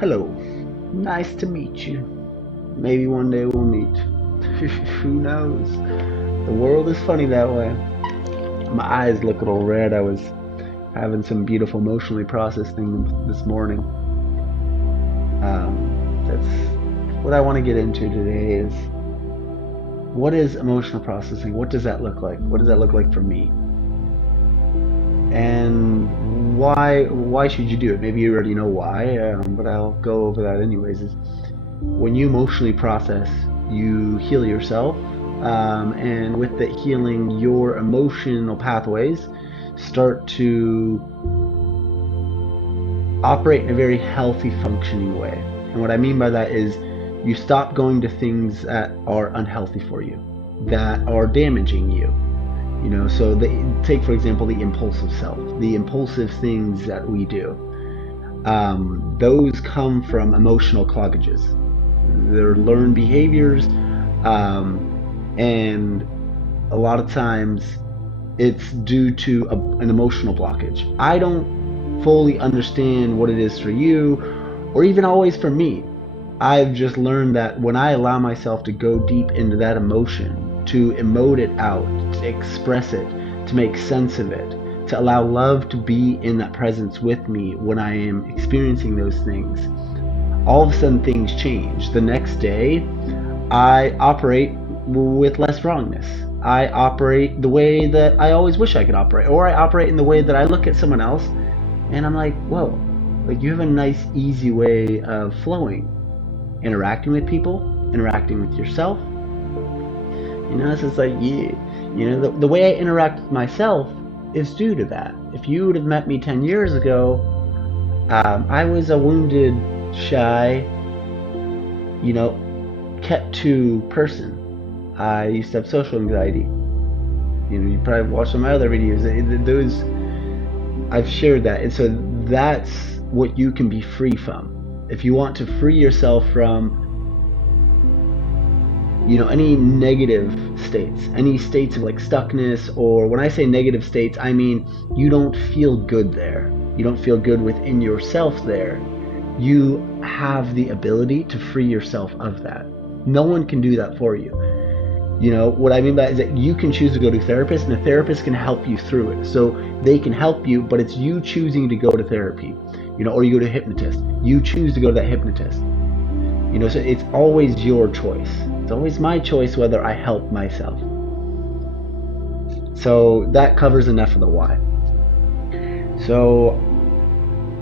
Hello. Nice to meet you. Maybe one day we'll meet. Who knows? The world is funny that way. My eyes look a little red. I was having some beautiful emotionally processing this morning. That's what I want to get into today is what is emotional processing? What does that look like? What does that look like for me? And why should you do it? Maybe you already know why, but I'll go over that anyways. Is when you emotionally process, you heal yourself, and with that healing, your emotional pathways start to operate in a very healthy, functioning way. And what I mean by that is you stop going to things that are unhealthy for you, that are damaging you. Take for example the impulsive self, the impulsive things that we do. Those come from emotional cloggages. They're learned behaviors, and a lot of times it's due to an emotional blockage. I don't fully understand what it is for you, or even always for me. I've just learned that when I allow myself to go deep into that emotion, to emote it out, to express it, to make sense of it, to allow love to be in that presence with me when I am experiencing those things, all of a sudden things change. The next day, I operate with less wrongness. I operate the way that I always wish I could operate, or I operate in the way that I look at someone else and I'm like, whoa, like you have a nice, easy way of flowing, interacting with people, interacting with yourself. So it's like, yeah, the way I interact with myself is due to that. If you would have met me 10 years ago, I was a wounded, shy, kept to person. I used to have social anxiety. You probably watched some of my other videos. Those, I've shared that. And so that's what you can be free from. If you want to free yourself from any negative states, any states of like stuckness, or when I say negative states, I mean you don't feel good there. You don't feel good within yourself there. You have the ability to free yourself of that. No one can do that for you. What I mean by that is that you can choose to go to a therapist, and a therapist can help you through it. So they can help you, but it's you choosing to go to therapy, or you go to a hypnotist. You choose to go to that hypnotist. So it's always your choice. It's always my choice whether I help myself. So that covers enough of the why. So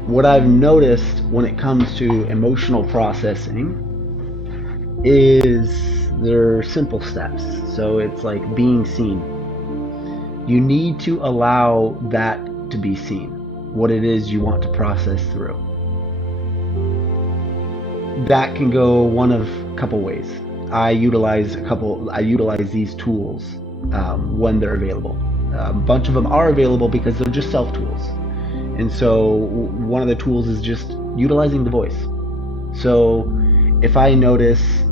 what I've noticed when it comes to emotional processing is there are simple steps. So it's like being seen. You need to allow that to be seen, what it is you want to process through. That can go one of a couple ways. I utilize these tools when they're available. A bunch of them are available because they're just self-tools. And so one of the tools is just utilizing the voice. So if I notice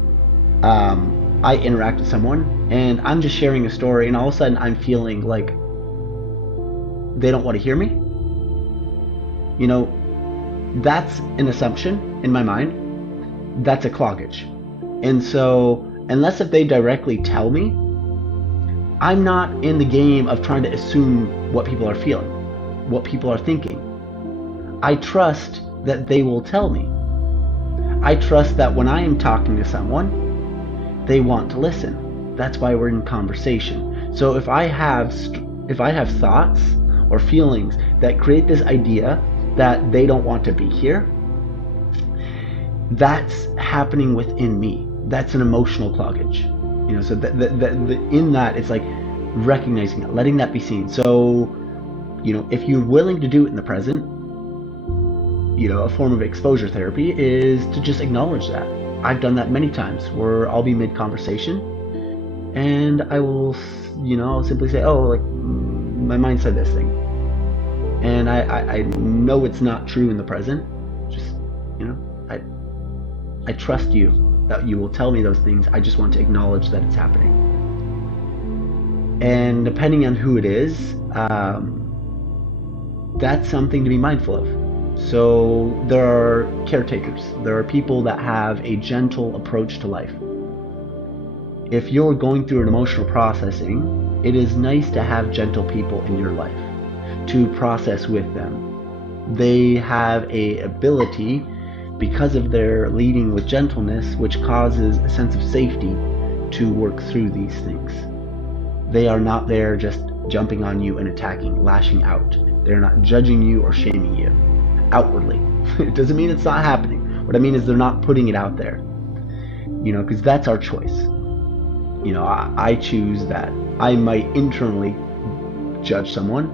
I interact with someone and I'm just sharing a story and all of a sudden I'm feeling like they don't want to hear me, that's an assumption in my mind. That's a cloggage. And so unless if they directly tell me, I'm not in the game of trying to assume what people are feeling, what people are thinking. I trust that they will tell me. I trust that when I am talking to someone, they want to listen. That's why we're in conversation. So if I have thoughts or feelings that create this idea that they don't want to be here, that's happening within me. That's an emotional cloggage. So in that, it's like recognizing it, letting that be seen. So, if you're willing to do it in the present, a form of exposure therapy is to just acknowledge that. I've done that many times where I'll be mid-conversation and I will, I'll simply say, oh, like my mind said this thing. And I know it's not true in the present. Just, I trust you that you will tell me those things. I just want to acknowledge that it's happening. And depending on who it is, that's something to be mindful of. So there are caretakers. There are people that have a gentle approach to life. If you're going through an emotional processing, it is nice to have gentle people in your life to process with them. They have a ability, because of their leading with gentleness, which causes a sense of safety to work through these things. They are not there just jumping on you and attacking, lashing out. They're not judging you or shaming you outwardly. It doesn't mean it's not happening. What I mean is they're not putting it out there, because that's our choice. I choose that. I might internally judge someone.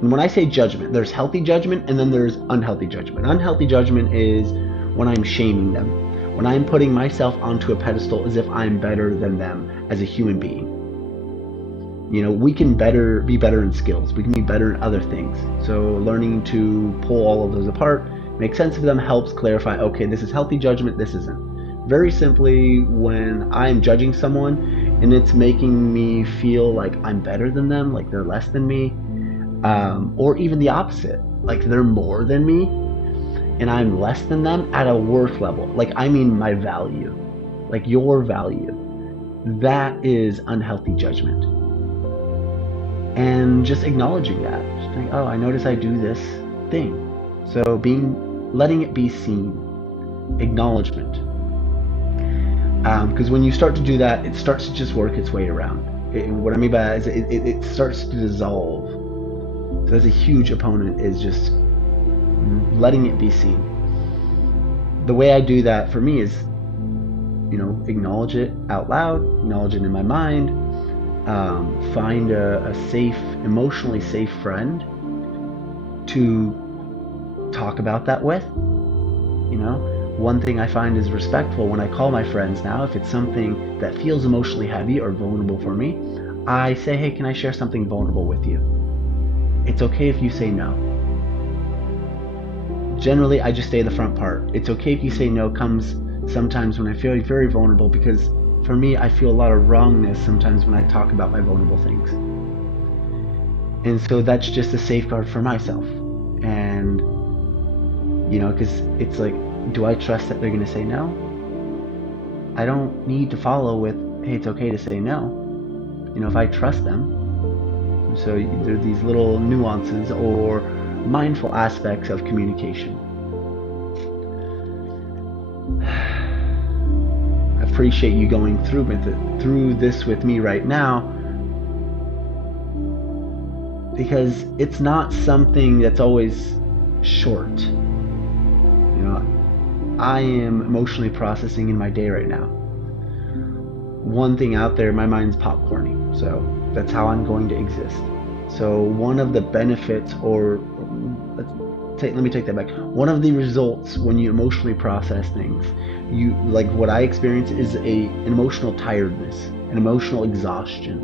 And when I say judgment, there's healthy judgment and then there's unhealthy judgment. Unhealthy judgment is when I'm shaming them, when I'm putting myself onto a pedestal as if I'm better than them as a human being. We can be better in skills. We can be better in other things. So learning to pull all of those apart, make sense of them, helps clarify, okay, this is healthy judgment, this isn't. Very simply, when I'm judging someone and it's making me feel like I'm better than them, like they're less than me, or even the opposite, like they're more than me and I'm less than them at a worth level, like I mean my value, like your value, that is unhealthy judgment. And just acknowledging that, just think, oh, I notice I do this thing. So letting it be seen, acknowledgement. Because when you start to do that, it starts to just work its way around. What I mean by that is it starts to dissolve. So that's a huge opponent, is just letting it be seen. The way I do that for me is, acknowledge it out loud, acknowledge it in my mind, find a safe, emotionally safe friend to talk about that with. One thing I find is respectful when I call my friends now, if it's something that feels emotionally heavy or vulnerable for me, I say, hey, can I share something vulnerable with you? It's okay if you say no. Generally, I just stay the front part. It's okay if you say no comes sometimes when I feel very vulnerable, because for me, I feel a lot of wrongness sometimes when I talk about my vulnerable things. And so that's just a safeguard for myself. And, because it's like, do I trust that they're going to say no? I don't need to follow with, hey, it's okay to say no. If I trust them. So there are these little nuances or mindful aspects of communication. I appreciate you going through this with me right now, because it's not something that's always short. I am emotionally processing in my day right now. One thing out there, my mind's popcorning, so that's how I'm going to exist. So one of the benefits, or let me take that back. One of the results when you emotionally process things, like what I experience is an emotional tiredness, an emotional exhaustion.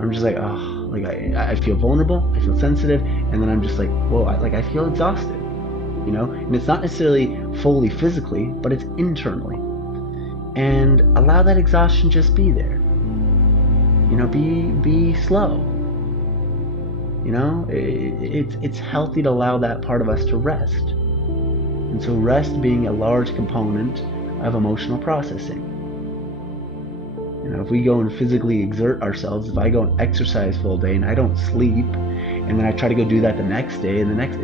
I'm just like, oh, like I feel vulnerable, I feel sensitive, and then I'm just like, whoa, I feel exhausted. And it's not necessarily fully physically, but it's internally. And allow that exhaustion just be there. Be slow. It's healthy to allow that part of us to rest. And so rest being a large component of emotional processing. If we go and physically exert ourselves, if I go and exercise full day and I don't sleep, and then I try to go do that the next day, and the next,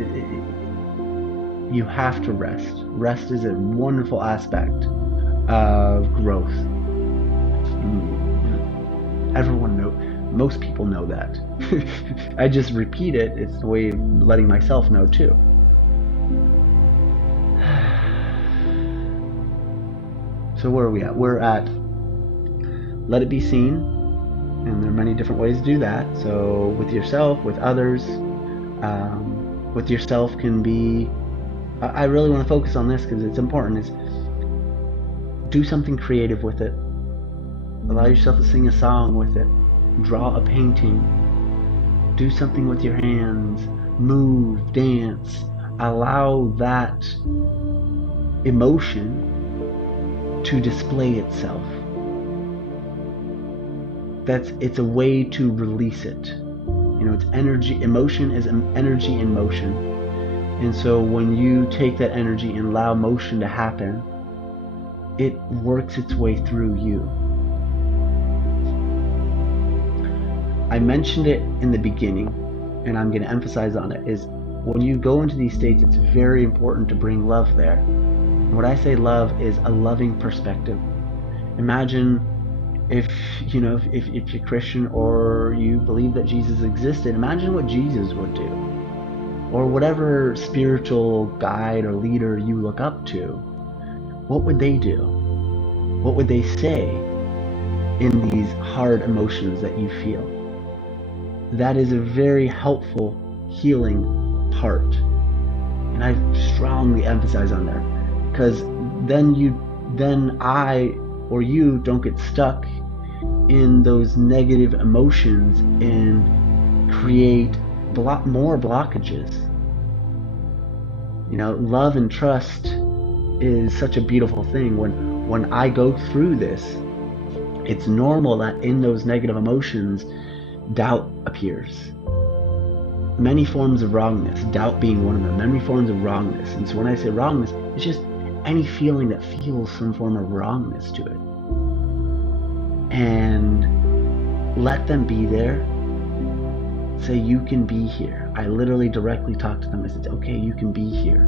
you have to rest. Rest is a wonderful aspect of growth. Everyone knows. Most people know that. I just repeat it. It's the way of letting myself know too. So where are we at? We're at let it be seen, and there are many different ways to do that. So with yourself, with others, with yourself can be, I really want to focus on this because it's important, is do something creative with it. Allow yourself to sing a song with it. Draw a painting. Do something with your hands. Move, dance. Allow that emotion to display itself. It's a way to release it. It's energy. Emotion is energy in motion. And so when you take that energy and allow motion to happen, it works its way through you. I mentioned it in the beginning, and I'm going to emphasize on it, is when you go into these states, it's very important to bring love there. And what I say love is a loving perspective. Imagine if you're Christian or you believe that Jesus existed, imagine what Jesus would do, or whatever spiritual guide or leader you look up to. What would they do? What would they say in these hard emotions that you feel? That is a very helpful healing part, and I strongly emphasize on that, because then I or you don't get stuck in those negative emotions and create a lot more blockages. Love and trust is such a beautiful thing. When I go through this, it's normal that in those negative emotions, doubt appears. Many forms of wrongness, doubt being one of them, many forms of wrongness. And so when I say wrongness, it's just any feeling that feels some form of wrongness to it. And let them be there. Say, you can be here. I literally directly talk to them. I said, okay, you can be here.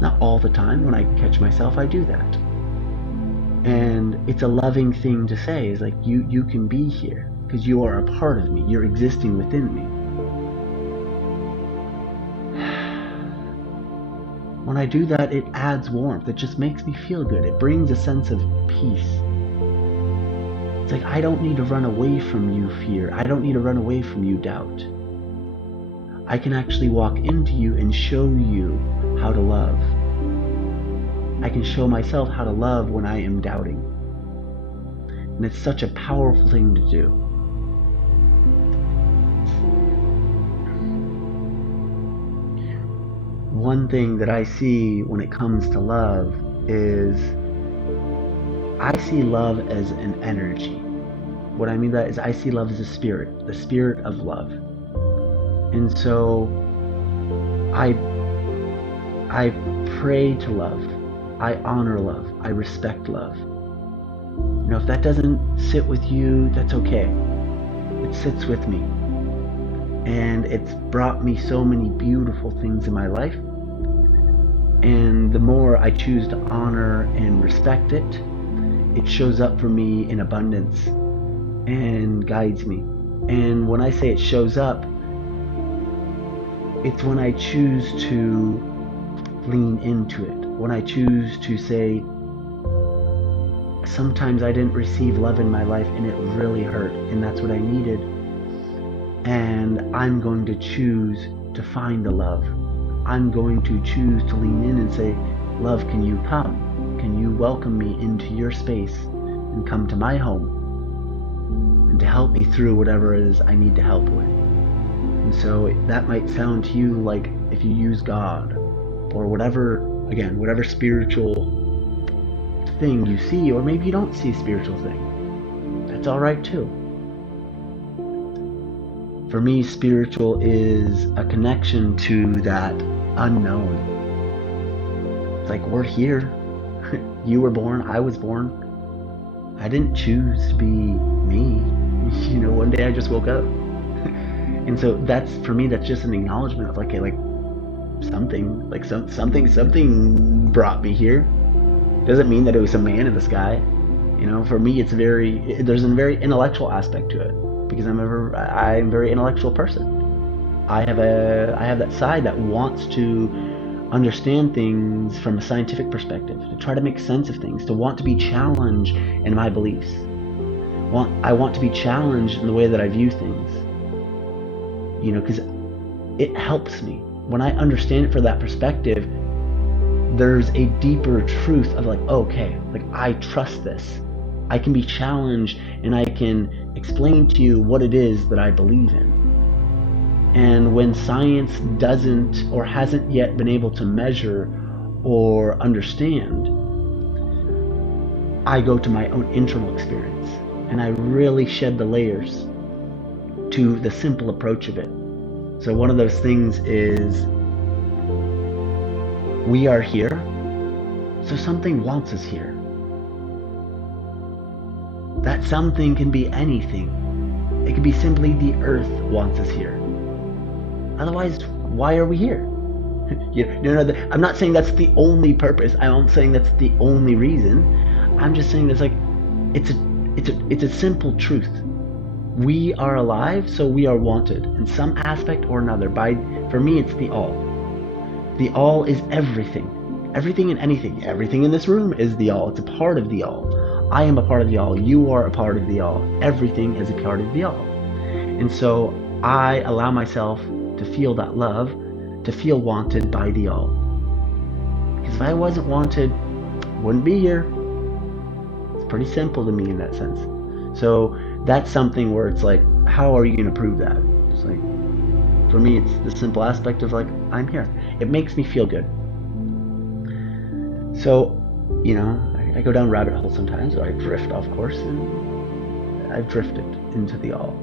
Not all the time. When I catch myself, I do that. And it's a loving thing to say, is like, you can be here because you are a part of me. You're existing within me. When I do that, it adds warmth. It just makes me feel good. It brings a sense of peace. It's like, I don't need to run away from you, fear. I don't need to run away from you, doubt. I can actually walk into you and show you how to love. I can show myself how to love when I am doubting. And it's such a powerful thing to do. One thing that I see when it comes to love is I see love as an energy. What I mean by that is I see love as a spirit, the spirit of love. And so I pray to love. I honor love. I respect love. If that doesn't sit with you, that's okay. It sits with me. And it's brought me so many beautiful things in my life. And the more I choose to honor and respect it, it shows up for me in abundance and guides me. And when I say it shows up, it's when I choose to lean into it. When I choose to say, sometimes I didn't receive love in my life and it really hurt, and that's what I needed. And I'm going to choose to find the love. I'm going to choose to lean in and say, love, can you come? Can you welcome me into your space and come to my home and to help me through whatever it is I need to help with? And so that might sound to you like if you use God or whatever spiritual thing you see, or maybe you don't see a spiritual thing. That's all right too. For me, spiritual is a connection to that unknown. It's like, we're here. You were born, I was born. I didn't choose to be me. One day I just woke up. And so that's, for me, that's just an acknowledgement of something brought me here. Doesn't mean that it was some man in the sky. For me, there's a very intellectual aspect to it, because I'm a very intellectual person. I have that side that wants to understand things from a scientific perspective, to try to make sense of things, to want to be challenged in my beliefs. I want to be challenged in the way that I view things. Because it helps me. When I understand it from that perspective, there's a deeper truth of okay, I trust this. I can be challenged and I can explain to you what it is that I believe in. And when science doesn't or hasn't yet been able to measure or understand, I go to my own internal experience and I really shed the layers to the simple approach of it. So one of those things is We are here, so something wants us here. That something can be anything. It could be simply the earth wants us here. Otherwise, why are we here? I'm not saying that's the only purpose. I'm not saying that's the only reason. I'm just saying that's like, it's a simple truth. We are alive, so we are wanted in some aspect or another. For me, it's the all. The all is everything. Everything and anything. Everything in this room is the all. It's a part of the all. I am a part of the all. You are a part of the all. Everything is a part of the all. And so I allow myself to feel that love, to feel wanted by the all. Because if I wasn't wanted, I wouldn't be here. It's pretty simple to me in that sense. So that's something where it's like, how are you going to prove that? It's like, for me, it's the simple aspect of like, I'm here. It makes me feel good. So, I go down rabbit holes sometimes, or I drift off course, and I've drifted into the all.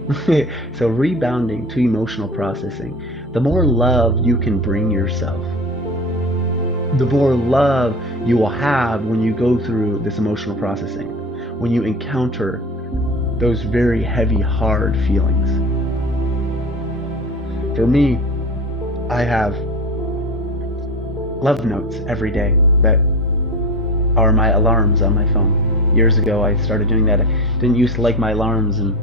So rebounding to emotional processing, the more love you can bring yourself, the more love you will have when you go through this emotional processing, when you encounter those very heavy, hard feelings. For me, I have love notes every day that are my alarms on my phone. Years ago, I started doing that. I didn't used to like my alarms, and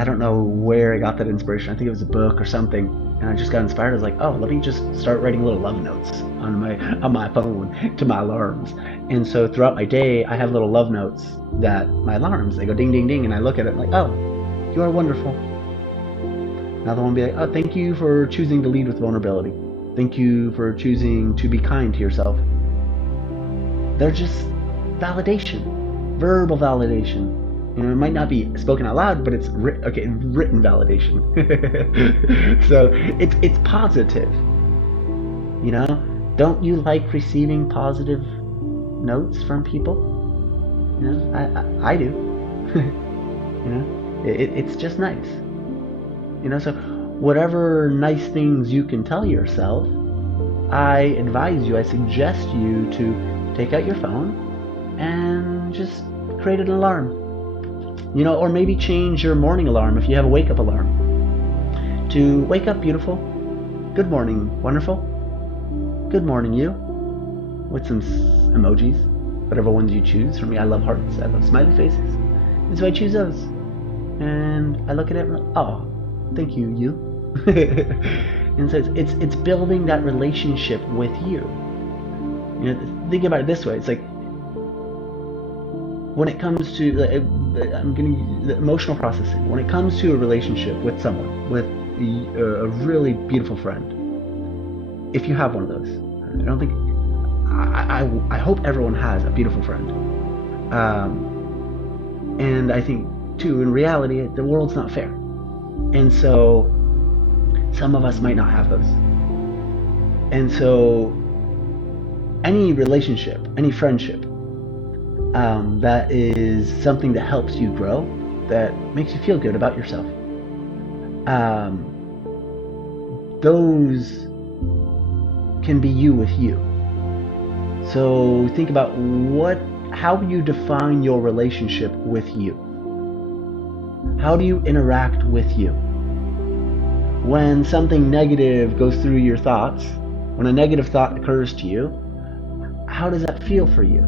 I don't know where I got that inspiration. I think it was a book or something, and I just got inspired. I was like, oh, let me just start writing little love notes on my phone to my alarms. And so throughout my day, I have little love notes that my alarms, they go ding, ding, ding, and I look at it like, oh, you are wonderful. Another one will be like, oh, thank you for choosing to lead with vulnerability. Thank you for choosing to be kind to yourself. They're just validation, verbal validation. It might not be spoken out loud, but it's written validation. So it's positive. Don't you like receiving positive notes from people? I do. It's just nice. So whatever nice things you can tell yourself, I suggest you to take out your phone and just create an alarm. Or maybe change your morning alarm if you have a wake-up alarm to wake up beautiful, good morning wonderful, good morning you, with some emojis, whatever ones you choose. For me, I love hearts, I love smiley faces, and so I choose those, and I look at it and like, oh, thank you, you. And so it's building that relationship with you. Think about it this way. It's like, when it comes to the emotional processing, when it comes to a relationship with someone, with a really beautiful friend, if you have one of those, I don't think, I hope everyone has a beautiful friend. And I think too, in reality, the world's not fair. And so some of us might not have those. And so any relationship, any friendship, that is something that helps you grow, that makes you feel good about yourself, those can be you with you. So think about how you define your relationship with you. How do you interact with you? When something negative goes through your thoughts, when a negative thought occurs to you, how does that feel for you?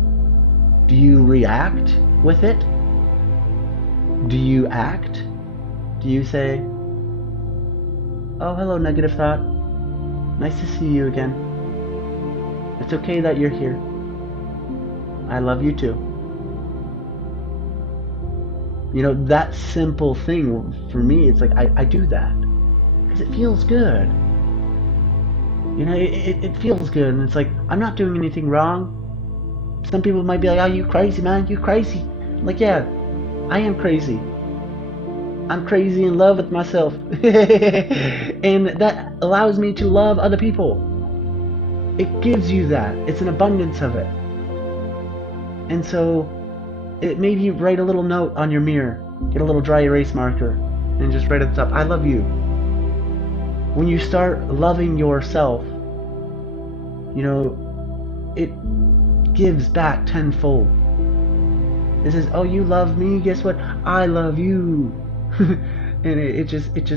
Do you react with it? Do you act? Do you say, oh, hello, negative thought. Nice to see you again. It's okay that you're here. I love you too. That simple thing, for me, it's like I do that because it feels good. It feels good, and it's like, I'm not doing anything wrong. Some people might be like, oh, you crazy, man, you crazy. I'm like, yeah, I am crazy. I'm crazy in love with myself. And that allows me to love other people. It gives you that. It's an abundance of it. And so maybe write a little note on your mirror. Get a little dry erase marker and just write at the top, I love you. When you start loving yourself, it gives back tenfold. It says, oh, you love me, guess what, I love you. And it just it's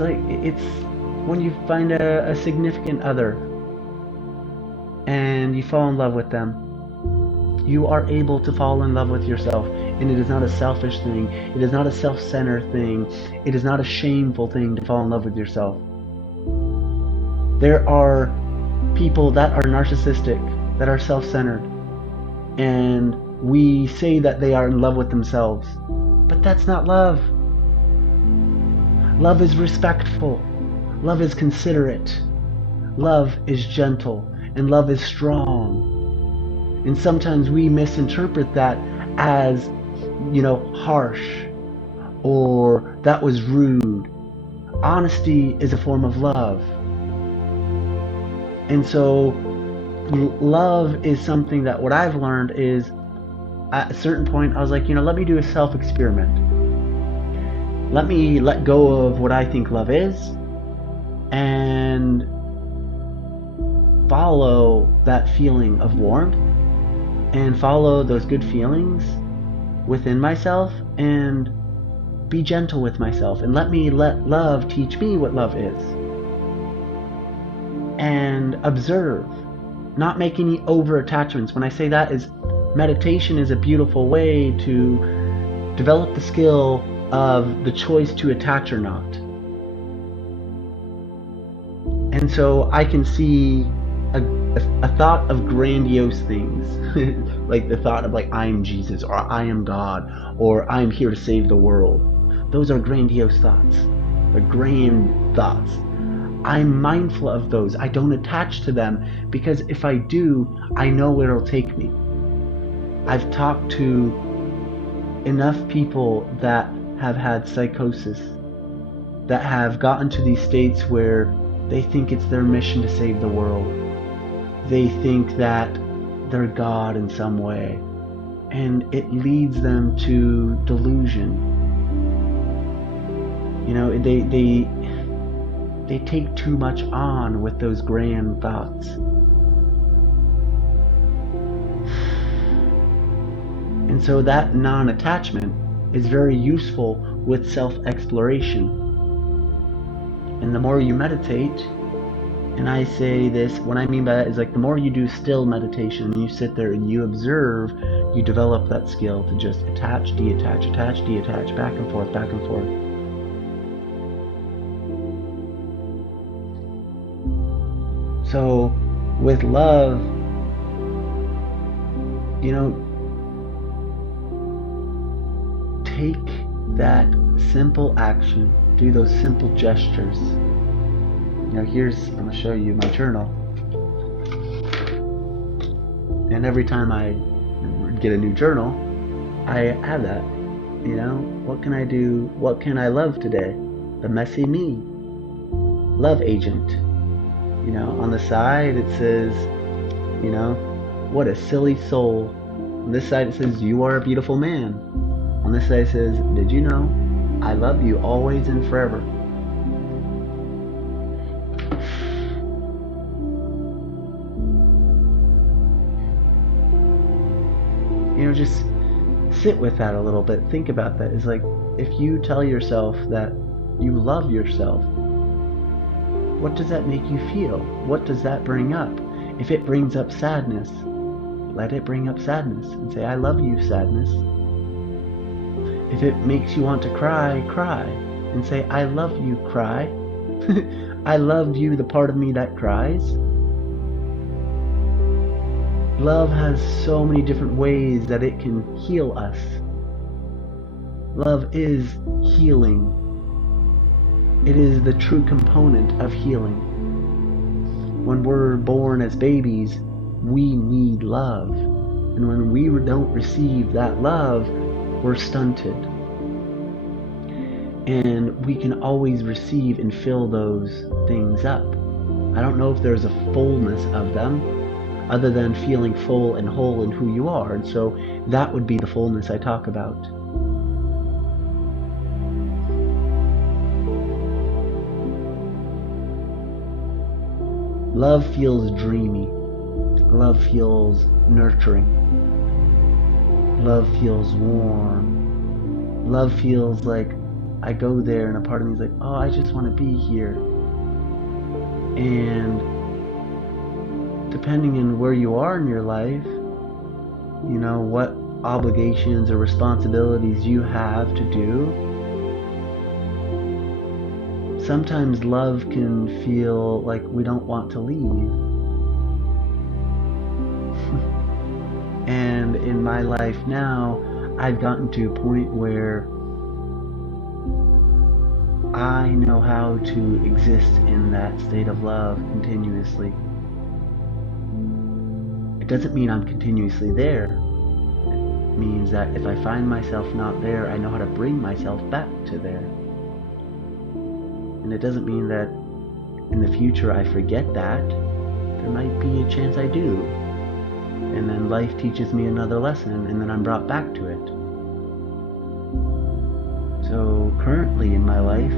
like, it's when you find a significant other and you fall in love with them, you are able to fall in love with yourself. And it is not a selfish thing. It is not a self-centered thing. It is not a shameful thing to fall in love with yourself. There are people that are narcissistic, that are self-centered, and we say that they are in love with themselves. But that's not love. Love is respectful. Love is considerate. Love is gentle. And love is strong. And sometimes we misinterpret that as, harsh, or that was rude. Honesty is a form of love. And so love is something that what I've learned is, at a certain point I was like, let me do a self-experiment. Let me let go of what I think love is and follow that feeling of warmth and follow those good feelings within myself and be gentle with myself, and let love teach me what love is, and observe, not make any over attachments. When I say that, is meditation is a beautiful way to develop the skill of the choice to attach or not. And so I can see a thought of grandiose things, like the thought of like, I'm Jesus, or I am God, or I'm here to save the world. Those are grandiose thoughts. They're grand thoughts. I'm mindful of those. I don't attach to them, because if I do, I know where it'll take me. I've talked to enough people that have had psychosis, that have gotten to these states where they think it's their mission to save the world. They think that they're God in some way, and it leads them to delusion. They take too much on with those grand thoughts. And so that non-attachment is very useful with self-exploration. And the more you meditate, and I say this, what I mean by that is like the more you do still meditation, and you sit there and you observe, you develop that skill to just attach, detach, attach, detach, back and forth, back and forth. So with love, take that simple action, do those simple gestures. I'm going to show you my journal. And every time I get a new journal, I have that. What can I do? What can I love today? The messy me. Love agent. On the side it says, what a silly soul. On this side it says, you are a beautiful man. On this side it says, did you know? I love you always and forever. Just sit with that a little bit. Think about that. It's like, if you tell yourself that you love yourself, what does that make you feel? What does that bring up? If it brings up sadness, let it bring up sadness and say, I love you, sadness. If it makes you want to cry, cry and say, I love you, cry. I love you, the part of me that cries. Love has so many different ways that it can heal us. Love is healing. It is the true component of healing. When we're born as babies, we need love. And when we don't receive that love, we're stunted. And we can always receive and fill those things up. I don't know if there's a fullness of them, other than feeling full and whole in who you are. And so that would be the fullness I talk about. Love feels dreamy. Love feels nurturing. Love feels warm. Love feels like I go there and a part of me is like, oh, I just want to be here. And depending on where you are in your life, you know, what obligations or responsibilities you have to do, sometimes love can feel like we don't want to leave. And in my life now, I've gotten to a point where I know how to exist in that state of love continuously. It doesn't mean I'm continuously there. It means that if I find myself not there, I know how to bring myself back to there. And it doesn't mean that in the future I forget that. There might be a chance I do. And then life teaches me another lesson, and then I'm brought back to it. So currently in my life,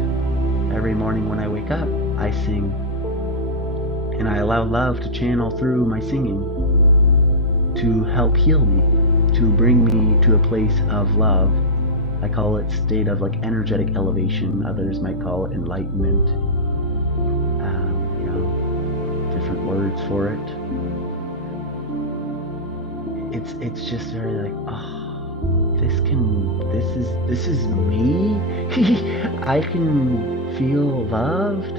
every morning when I wake up, I sing. And I allow love to channel through my singing, to help heal me, to bring me to a place of love. I call it state of like energetic elevation. Others might call it enlightenment. Different words for it. It's just very like, oh, this is me. I can feel loved.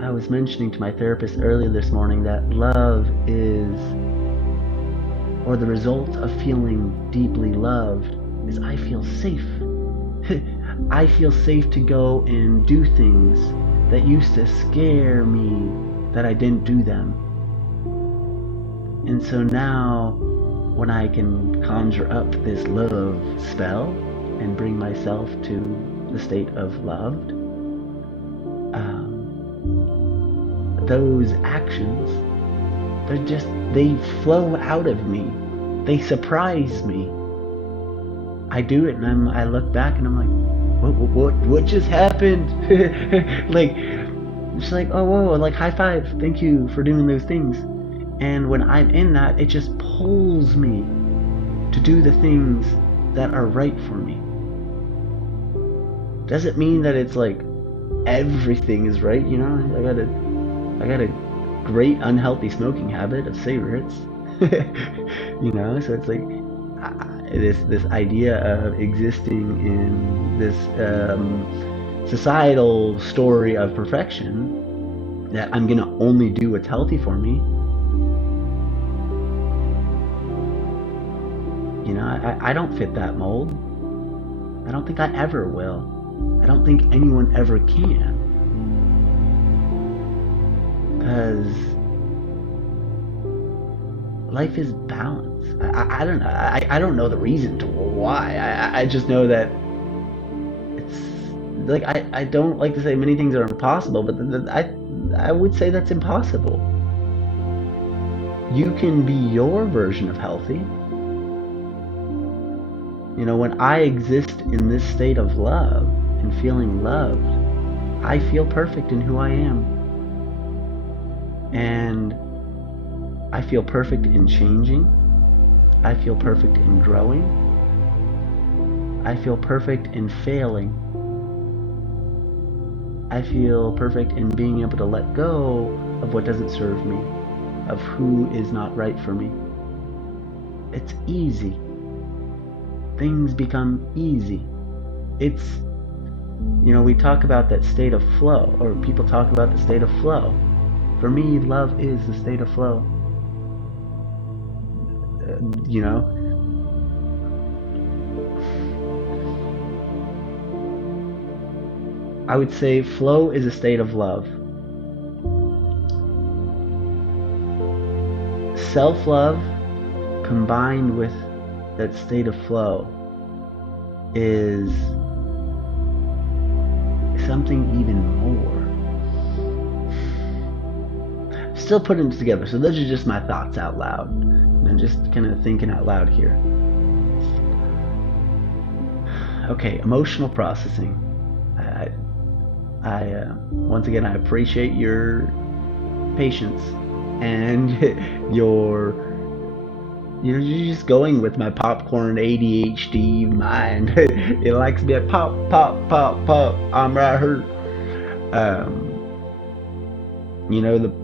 I was mentioning to my therapist earlier this morning that love is, or the result of feeling deeply loved is I feel safe. I feel safe to go and do things that used to scare me that I didn't do them. And so now, when I can conjure up this love spell and bring myself to the state of loved, those actions, they flow out of me. They surprise me. I do it and I look back and I'm like, what just happened? Like, it's like, oh, whoa, like high five. Thank you for doing those things. And when I'm in that, it just pulls me to do the things that are right for me. Doesn't mean that it's like everything is right, you know. I got a great unhealthy smoking habit of cigarettes. You know, so it's like this idea of existing in this societal story of perfection, that I'm gonna only do what's healthy for me. You know, I don't fit that mold. I don't think I ever will. I don't think anyone ever can. Because life is balance. I don't know. I don't know the reason to why. I just know that it's like I don't like to say many things are impossible, but I would say that's impossible. You can be your version of healthy. You know, when I exist in this state of love and feeling loved, I feel perfect in who I am. And I feel perfect in changing. I feel perfect in growing. I feel perfect in failing. I feel perfect in being able to let go of what doesn't serve me, of who is not right for me. It's easy. Things become easy. It's, you know, we talk about that state of flow, or people talk about the state of flow. For me, love is the state of flow. You know, I would say flow is a state of love. Self-love combined with that state of flow is something even more. Still putting it together, so those are just my thoughts out loud. I'm just kind of thinking out loud here. Okay, emotional processing. I once again, I appreciate your patience, and you're just going with my popcorn ADHD mind. It likes to be a pop, pop, pop, pop. I'm right here. Um, the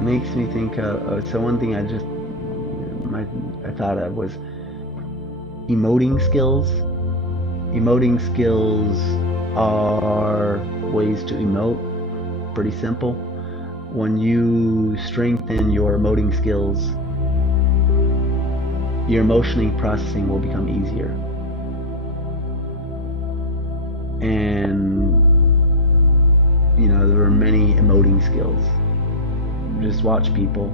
makes me think. So one thing I thought of was emoting skills. Emoting skills are ways to emote. Pretty simple. When you strengthen your emoting skills, your emotional processing will become easier. And there are many emoting skills. Just watch people.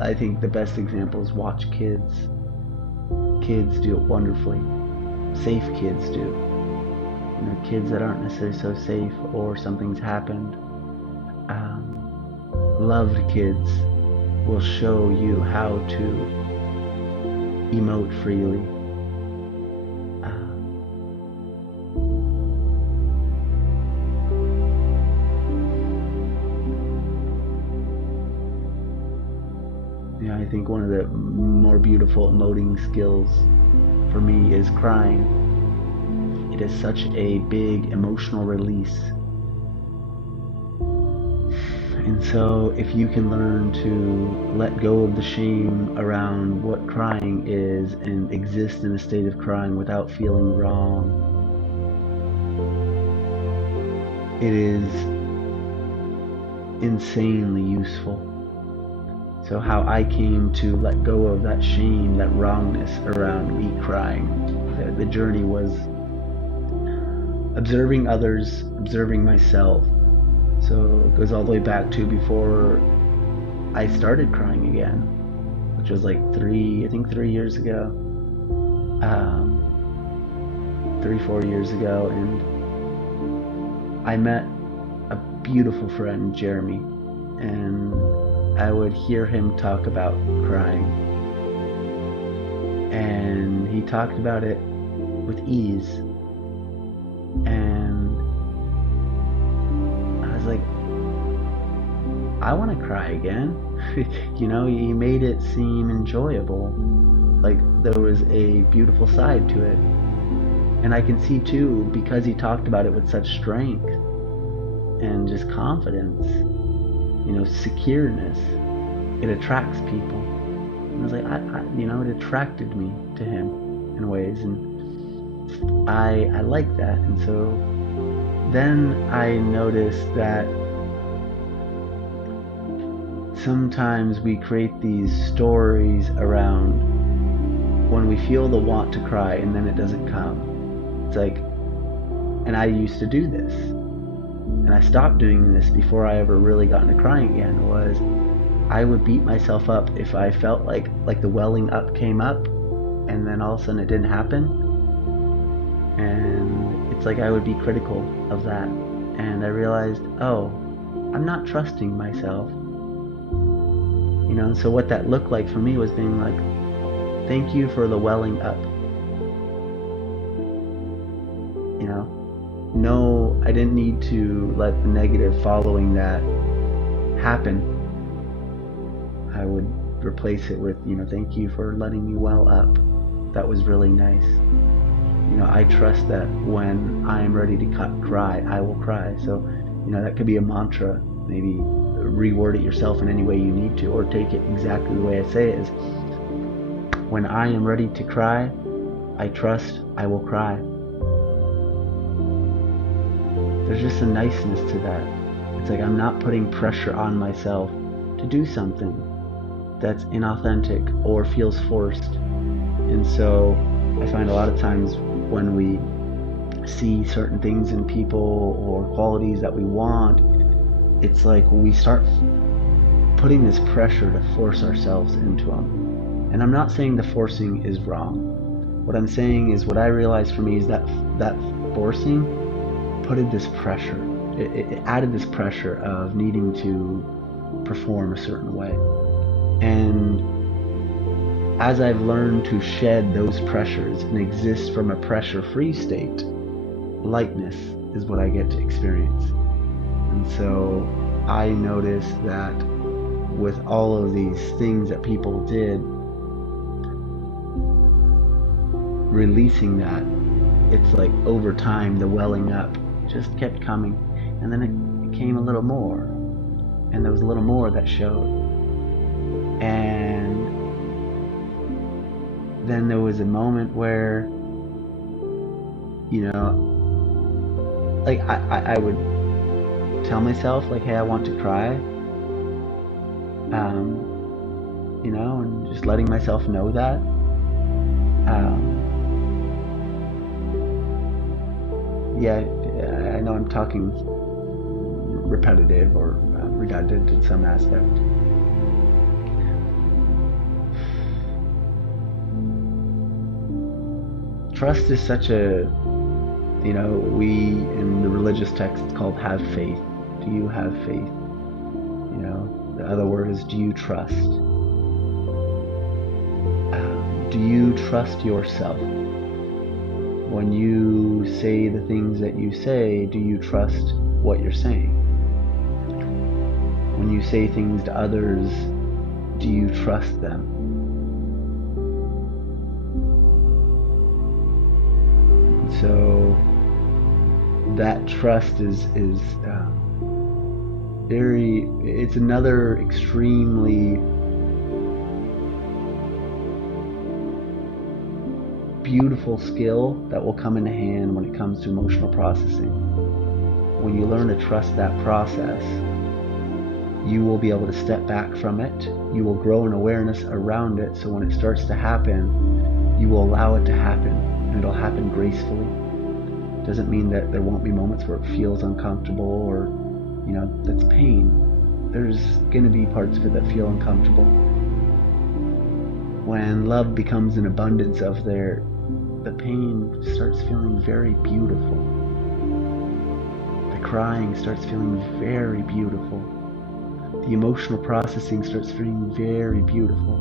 I think the best example is watch kids. Kids do it wonderfully. Safe kids do. Kids that aren't necessarily so safe or something's happened. Loved kids will show you how to emote freely. I think one of the more beautiful emoting skills for me is crying. It is such a big emotional release. And so if you can learn to let go of the shame around what crying is and exist in a state of crying without feeling wrong, it is insanely useful. So how I came to let go of that shame, that wrongness around me crying. The journey was observing others, observing myself. So it goes all the way back to before I started crying again, which was like 3 years ago. 3-4 years ago, and I met a beautiful friend, Jeremy, and I would hear him talk about crying, and he talked about it with ease, and I was like, I want to cry again. He made it seem enjoyable, like there was a beautiful side to it. And I can see too, because he talked about it with such strength and just confidence, secureness, it attracts people. And I was like, it attracted me to him in ways, and I like that. And so then I noticed that sometimes we create these stories around when we feel the want to cry and then it doesn't come. It's like, and I used to do this, and I stopped doing this before I ever really got into crying again, was I would beat myself up if I felt like the welling up came up and then all of a sudden it didn't happen. And it's like I would be critical of that. And I realized, I'm not trusting myself. And so what that looked like for me was being like, thank you for the welling up. No, I didn't need to let the negative following that happen. I would replace it with, thank you for letting me well up. That was really nice. I trust that when I am ready to cry, I will cry. So, that could be a mantra. Maybe reword it yourself in any way you need to, or take it exactly the way I say it is, when I am ready to cry, I trust I will cry. There's just a niceness to that. It's like I'm not putting pressure on myself to do something that's inauthentic or feels forced. And so I find a lot of times when we see certain things in people or qualities that we want, it's like we start putting this pressure to force ourselves into them. And I'm not saying the forcing is wrong. What I'm saying is, what I realized for me is that that forcing put this pressure. It added this pressure of needing to perform a certain way. And as I've learned to shed those pressures and exist from a pressure-free state, lightness is what I get to experience. And so I noticed that with all of these things that people did, releasing that, it's like over time the welling up just kept coming, and then it came a little more, and there was a little more that showed, and then there was a moment where, you know, like I would tell myself, like, hey, I want to cry, you know, and just letting myself know that. Yeah, I know I'm talking repetitive or redundant in some aspect. Trust is such a, you know, we in the religious text, it's called have faith. Do you have faith? You know, the other word is, do you trust? Do you trust yourself? When you say the things that you say, do you trust what you're saying? When you say things to others, do you trust them? And so that trust is very, it's another extremely beautiful skill that will come into hand when it comes to emotional processing. When you learn to trust that process, you will be able to step back from it. You will grow an awareness around it, so when it starts to happen, you will allow it to happen, and it'll happen gracefully. Doesn't mean that there won't be moments where it feels uncomfortable, or, you know, that's pain. There's going to be parts of it that feel uncomfortable. When love becomes an abundance of there, the pain starts feeling very beautiful. The crying starts feeling very beautiful. The emotional processing starts feeling very beautiful.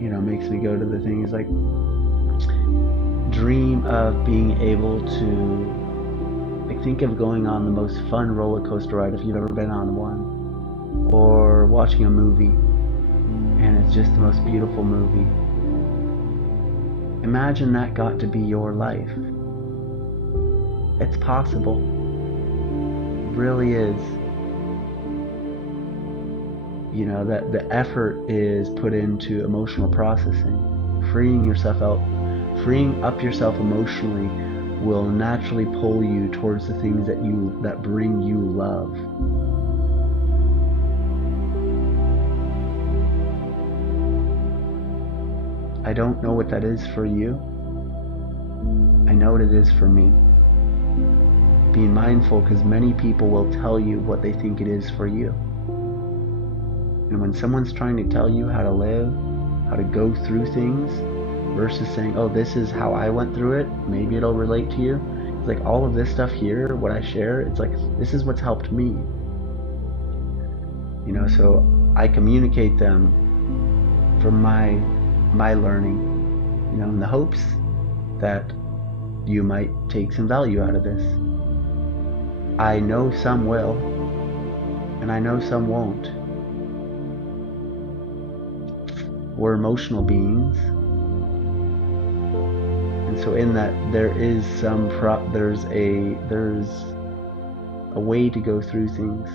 You know, makes me go to the things like, dream of being able to, like, think of going on the most fun roller coaster ride if you've ever been on one, or watching a movie and it's just the most beautiful movie. Imagine that got to be your life. It's possible. It really is. You know, that the effort is put into emotional processing, freeing yourself out, freeing up yourself emotionally will naturally pull you towards the things that bring you love. I don't know what that is for you. I know what it is for me. Being mindful, because many people will tell you what they think it is for you. And when someone's trying to tell you how to live, how to go through things, versus saying, oh, this is how I went through it, maybe it'll relate to you. It's like all of this stuff here, what I share, it's like, this is what's helped me. You know, so I communicate them from my learning, you know, in the hopes that you might take some value out of this. I know some will, and I know some won't. We're emotional beings, and so in that there is there's a way to go through things,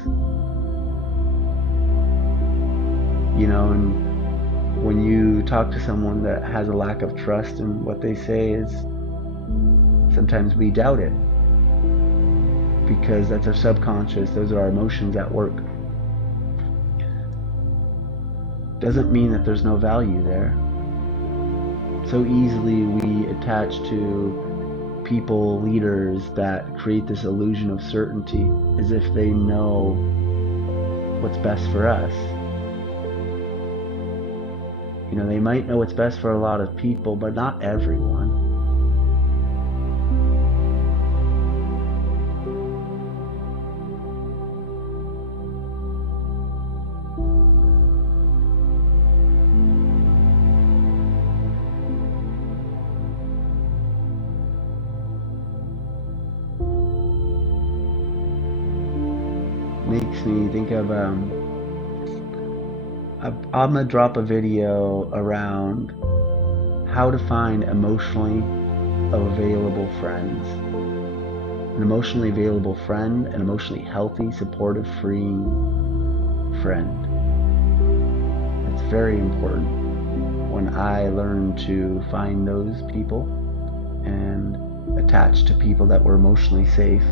you know. And when you talk to someone that has a lack of trust in what they say, is sometimes we doubt it, because that's our subconscious, those are our emotions at work. Doesn't mean that there's no value there. So easily we attach to people, leaders that create this illusion of certainty, as if they know what's best for us. You know, they might know what's best for a lot of people, but not everyone. Makes me think of I'm gonna drop a video around how to find emotionally available friends. An emotionally available friend, an emotionally healthy, supportive, freeing friend. It's very important. When I learned to find those people and attach to people that were emotionally safe,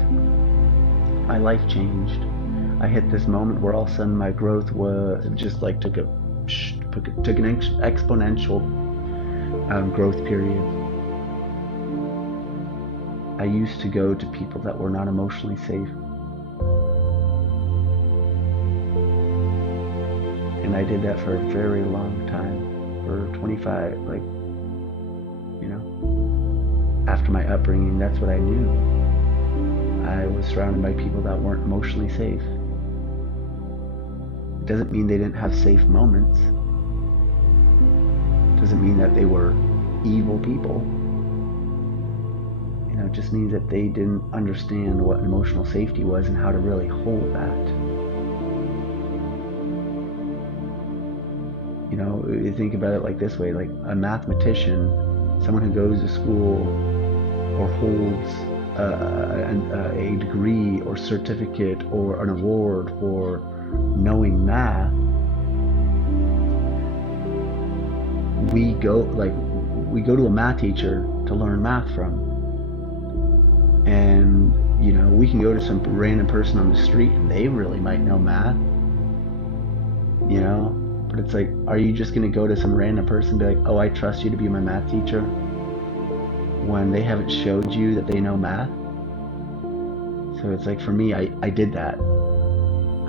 my life changed. I hit this moment where all of a sudden my growth was just like took an exponential growth period. I used to go to people that were not emotionally safe, and I did that for a very long time, for 25, like, you know, after my upbringing, that's what I knew. I was surrounded by people that weren't emotionally safe. It doesn't mean they didn't have safe moments. It doesn't mean that they were evil people. You know, it just means that they didn't understand what emotional safety was and how to really hold that. You know, you think about it like this way, like a mathematician, someone who goes to school or holds a degree or certificate or an award for knowing math, we go to a math teacher to learn math from. And you know, we can go to some random person on the street and they really might know math, you know, but it's like, are you just going to go to some random person and be like, oh, I trust you to be my math teacher, when they haven't showed you that they know math? So it's like, for me, I did that.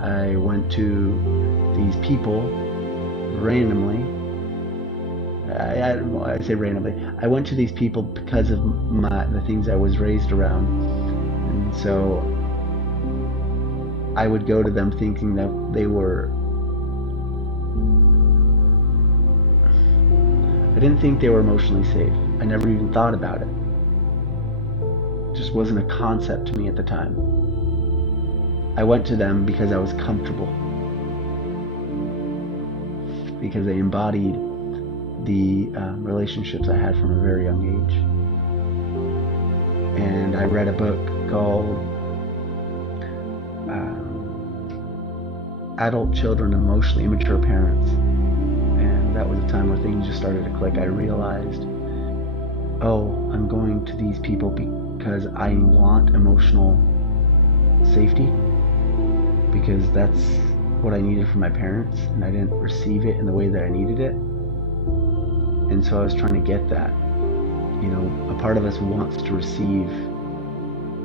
I went to these people randomly. I say randomly. I went to these people because of the things I was raised around. And so I would go to them thinking that they were... I didn't think they were emotionally safe. I never even thought about it. It just wasn't a concept to me at the time. I went to them because I was comfortable, because they embodied the relationships I had from a very young age. And I read a book called Adult Children and Emotionally Immature Parents, and that was a time where things just started to click. I realized, oh, I'm going to these people because I want emotional safety, because that's what I needed from my parents, and I didn't receive it in the way that I needed it. And so I was trying to get that. You know, a part of us wants to receive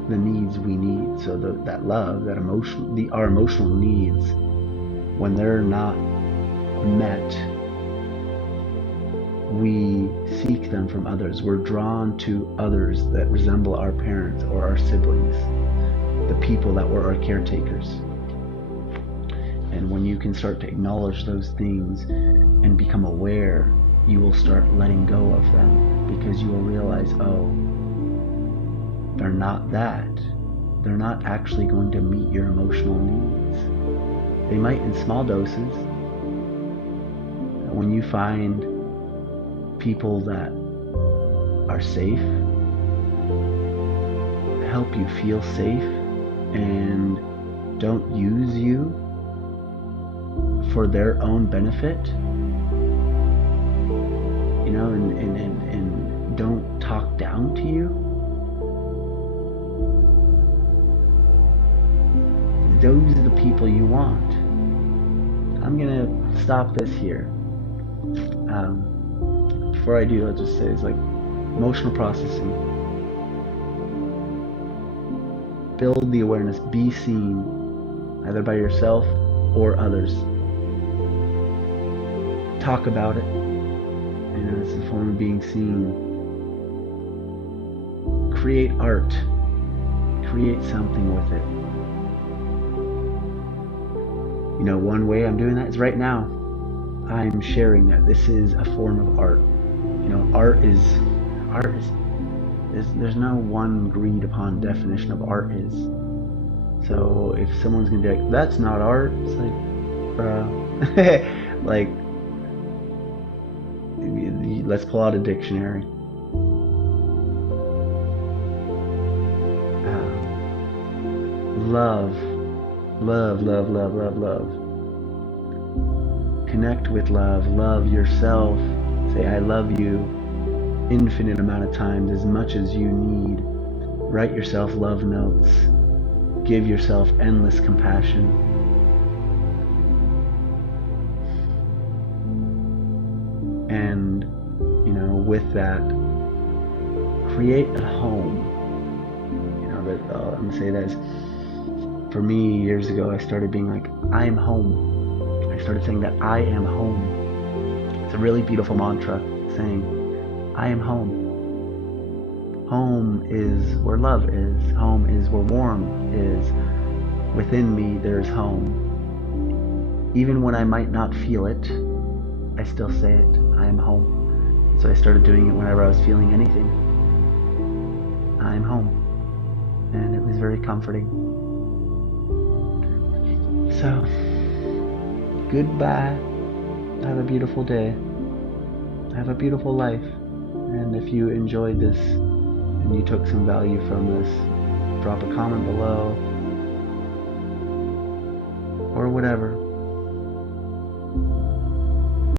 the needs we need. So that love, that emotion, our emotional needs, when they're not met, we seek them from others. We're drawn to others that resemble our parents or our siblings, the people that were our caretakers. And when you can start to acknowledge those things and become aware, you will start letting go of them, because you will realize, oh, they're not that. They're not actually going to meet your emotional needs. They might in small doses. When you find people that are safe, help you feel safe, and don't use you for their own benefit, you know, and don't talk down to you, those are the people you want. I'm gonna stop this here. Before I do, I'll just say, it's like emotional processing. Build the awareness, be seen, either by yourself or others. Talk about it. It's a form of being seen. Create art. Create something with it. One way I'm doing that is right now. I'm sharing that this is a form of art. Art is there's no one agreed upon definition of art is. So if someone's gonna be like, that's not art, it's like, bruh. Like, let's pull out a dictionary. Love. Connect with love. Love yourself. Say, I love you infinite amount of times, as much as you need. Write yourself love notes. Give yourself endless compassion. And, with that, create a home. I'm going to say that is, for me, years ago, I started being like, I am home. I started saying that I am home. It's a really beautiful mantra, saying, I am home. Home is where love is. Home is where warmth is. Within me, there's home. Even when I might not feel it, I still say it. I am home. So I started doing it whenever I was feeling anything. I am home. And it was very comforting. So, goodbye. Have a beautiful day. Have a beautiful life. And if you enjoyed this and you took some value from this, drop a comment below or whatever.